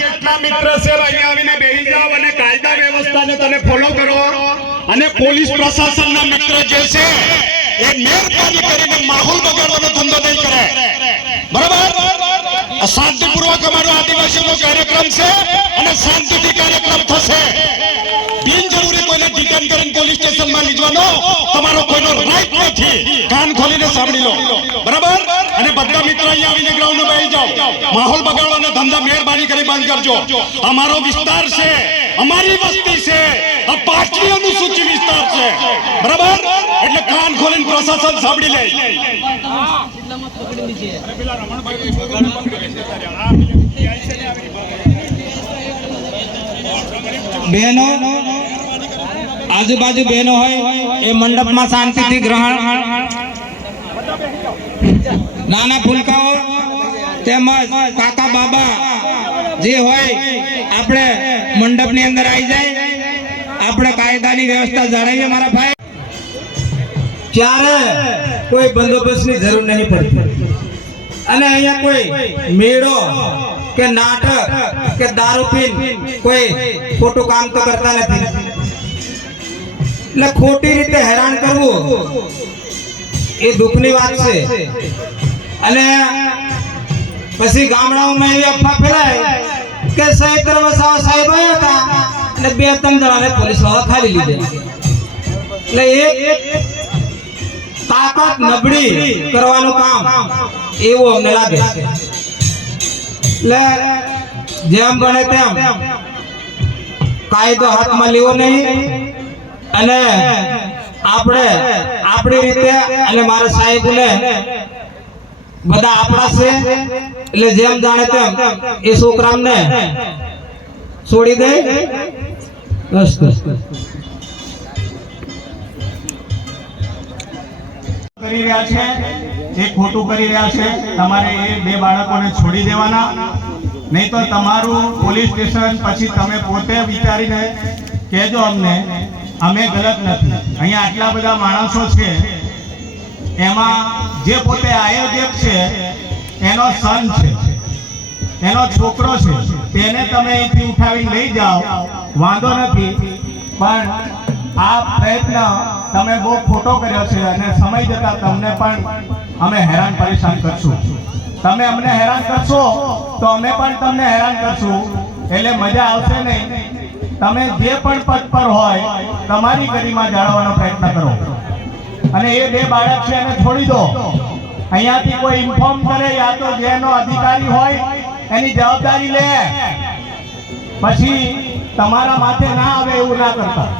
જેટલા મિત્ર છે અહીંયા આવીને બેસી જાવ અને કાયદા વ્યવસ્થાને તમે ફોલો કરો અને પોલીસ પ્રશાસનના મિત્ર જે છે એ મહેરબાની કરીને માહોલ બગાડવાનો ધંધો નહીં કરે, બરાબર? શાંતિપૂર્વક અમારો આદિવાસીનો કાર્યક્રમ છે અને શાંતિથી કાર્યક્રમ થશે. બિનજરૂરી કોઈને ડિટેન કરીને પોલીસ સ્ટેશનમાં લીધવાનો તમારો કોઈનો રાઈટ નથી. કાન ખોલીને સાંભળી લો, બરાબર? અને બધા મિત્રો અહીંયા આવીને ગ્રાઉન્ડમાં બેસી જાઓ. માહોલ બગાડવાના ધંધા મહેરબાની કરી બંધ કરજો. અમારો વિસ્તાર છે, અમારી વસ્તી છે, આ પાટલી અનુસૂચિત વિસ્તાર છે, બરાબર? એટલે કાન ખોલીને પ્રશાસન સાંભળી લે. બહેનો, આજુબાજુ બહેનો હોય એ મંડપમાં શાંતિથી ગ્રહણ, નાના ફૂલકાઓ તેમજ કાકા બાબા જે હોય આપણે મંડપની અંદર આવી જાય. આપણે કાયદાની વ્યવસ્થા જાળવીએ મારા ભાઈ. ક્યારે કોઈ બંદોબસ્તની જરૂર નહીં પડતી અને અહીંયા કોઈ મેળો કે નાટક કે દારૂ પીને કોઈ ખોટું કામ તો કરતા નથી. એટલે ખોટી રીતે હેરાન કરવું એ દુઃખની વાત છે. અને પછી ગામડાઓમાં એવી અફવા ફેલાય કે સૈત્ર વસાવા સાહેબ આવ્યા હતા અને 2-3 જણાને પોલીસ વાળા ખાલી લીધા. એટલે એક તાકાત નબળી કરવાનું કામ એવું અમને લાગે. એટલે જેમ બને તેમ કાયદો હાથમાં લેવો નહીં અને આપણે આપણી રીતે, અને મારા સાહેબને બધા આપણા છે એટલે જેમ જાણે તેમ એ છોકરાને છોડી દે. બસ કરી રહ્યા છે એ ખોટું કરી રહ્યા છે. તમારે એ 2 બાળકોને છોડી દેવાના, નહીં તો તમારું પોલીસ સ્ટેશન પછી તમે પોતે વિચારીને કહેજો અમને, અમે ગલત નથી. અહીંયા આટલા બધા માણસો છે, એમાં જે પોતે આયોજક છે એનો સન છે, એનો છોકરો છે, તેને તમે અહીંથી ઉઠાવીને લઈ જાઓ, વાંધો નથી. પણ આ પ્રયત્ન તમે બહુ ખોટો કર્યો છે અને સમય જતા તમને પણ અમે હેરાન પરેશાન કરશું. તમે અમને હેરાન કરશો તો અમે પણ તમને હેરાન કરશું, એટલે મજા આવશે નહીં. તમે જે પણ પદ પર હોય તમારી ગરિમા જાળવવાનો પ્રયત્ન કરો અને એ 2 બાળક છે એને છોડી દો. અહીંયાથી કોઈ ઇન્ફોર્મ કરે યા તો જેનો અધિકારી હોય એની જવાબદારી લે, પછી તમારા માથે ના આવે એવું ના કરતા.